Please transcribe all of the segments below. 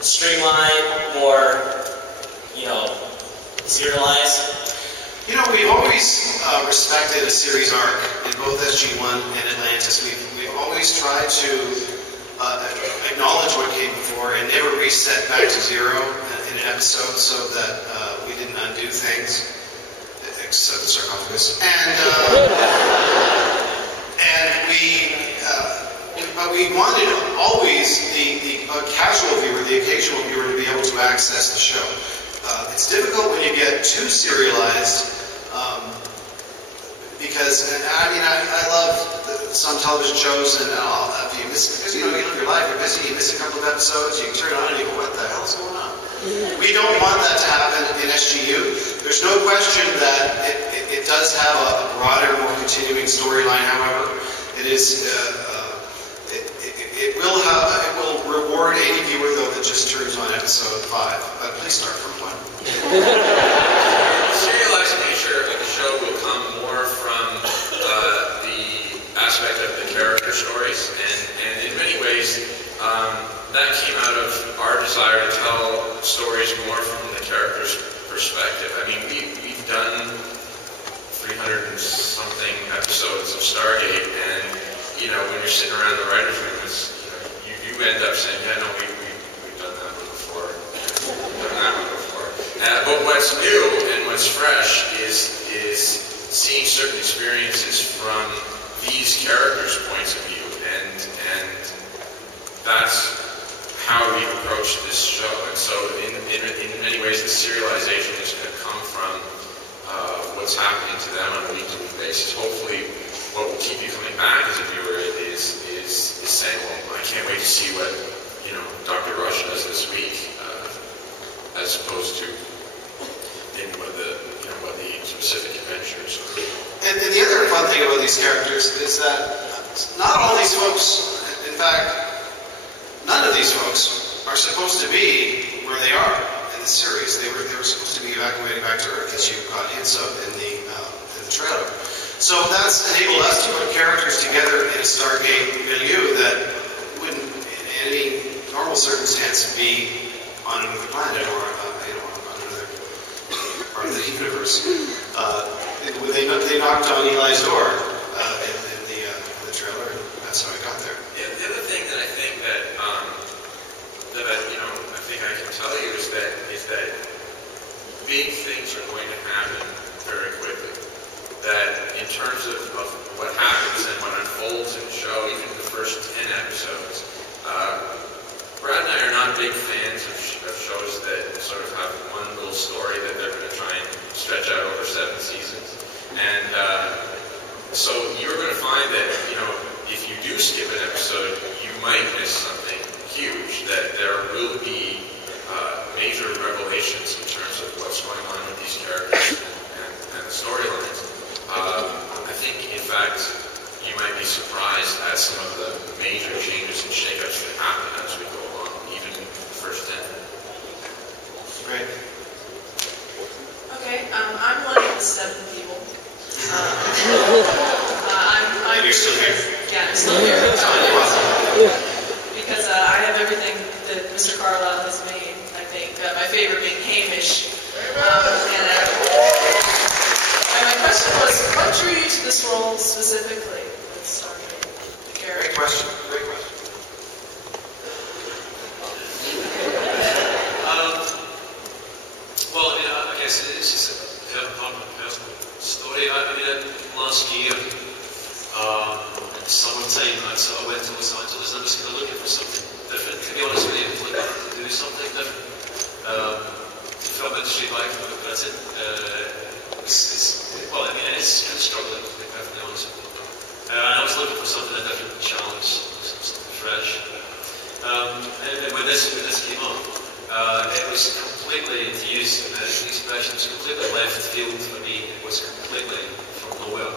streamlined, more, serialized? We've always respected a series arc in both SG-1 and Atlantis. We've always tried to acknowledge what came before and never reset back to zero in an episode so that we didn't undo things, except the sarcophagus. But we wanted always the casual viewer, the occasional viewer, to be able to access the show. It's difficult when you get too serialized, because I love some television shows, and if you miss, because you live your life, you're busy, you miss a couple of episodes, you turn it on and you go, what the hell is going on? We don't want that to happen in SGU. There's no question that it does have a broader, more continuing storyline. However, it will reward any viewer though that just turns on episode 5. But please start from 1. The serialized nature of the show will come more from the aspect of the character stories, and in many ways that came out of our desire to tell stories more from the character's perspective. I mean, we've done 300 and something episodes of Stargate, and when you're sitting around the writers' room, you end up saying, yeah, no, we've done that one before. But what's new and what's fresh is seeing certain experiences from these characters' points of view, and that's how we've approached this show. And so in many ways, the serialization is going to come from what's happening to them on a week-to-week basis. Hopefully, what will keep you coming back as a viewer is saying, well, I can't wait to see what Dr. Rush does this week, as opposed to what the specific adventures. And the other fun thing about these characters is that not all these folks, in fact, none of these folks are supposed to be where they are in the series. They were supposed to be evacuating back to Earth, as you got hints of in the trailer. So that's enabled us to put characters together in a Stargate milieu that wouldn't, in any normal circumstance, be on another planet or on another part of the universe. They knocked on Eli's door in the trailer, and that's how I got there. Yeah, the other thing that I think that I think I can tell you is that big things are going to happen very quickly. That in terms of what happens and what unfolds in the show, even the first 10 episodes, Brad and I are not big fans of shows that sort of have one little story that they're going to try and stretch out over 7 seasons. And so you're going to find that, if you do skip an episode, you might miss something huge, that there will be major revelations in terms of what's going on with these characters and the storylines. I think, in fact, you might be surprised at some of the major changes and shakeups that happen as we go along, even in the first 10. Great. Okay, I'm one of the 7 people. You're still here? Yeah, I'm still here. Because I have everything that Mr. Carlisle has made, I think. My favorite being Hamish. And my question was, what drew you to this role specifically with Stargate? Great question. Well, I guess it's just a part of my personal story. Last year, in the summertime, I sort of went to Los Angeles and I was kind of looking for something different. To be honest with you, I was looking to do something different. The film industry back in Britain, it's kind of struggling, to be perfectly honest with you. And I was looking for something, a different challenge, something fresh. And when this came up, it was completely, to use the expression, it was completely left field for me. It was completely from nowhere.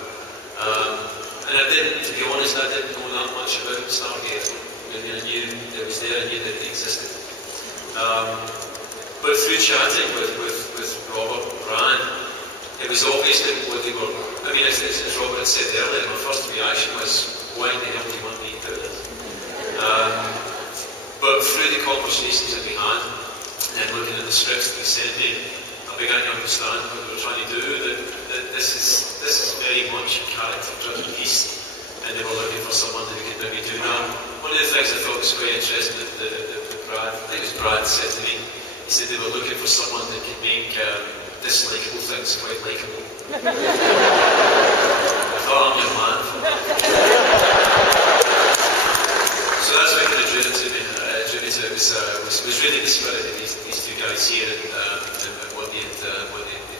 And I didn't, to be honest, I didn't know that much about Stargate. I knew it was there, I knew that it existed. But through chatting with Robert and Brian, it was obvious that what they were, as Robert had said earlier, my first reaction was, why in the hell do you want me to do this? But through the conversations that we had, and looking at the scripts that they sent me, I began to understand what they were trying to do, that this is very much a character-driven piece, and they were looking for someone who could maybe do that. One of the things I thought was quite interesting that Brad, I think it was Brad, said to me, he said they were looking for someone that could make dislikable things quite likeable. I thought, I'm your man for that. So that's what kind of drew it to me. It was really the spirit of these two guys here and what they had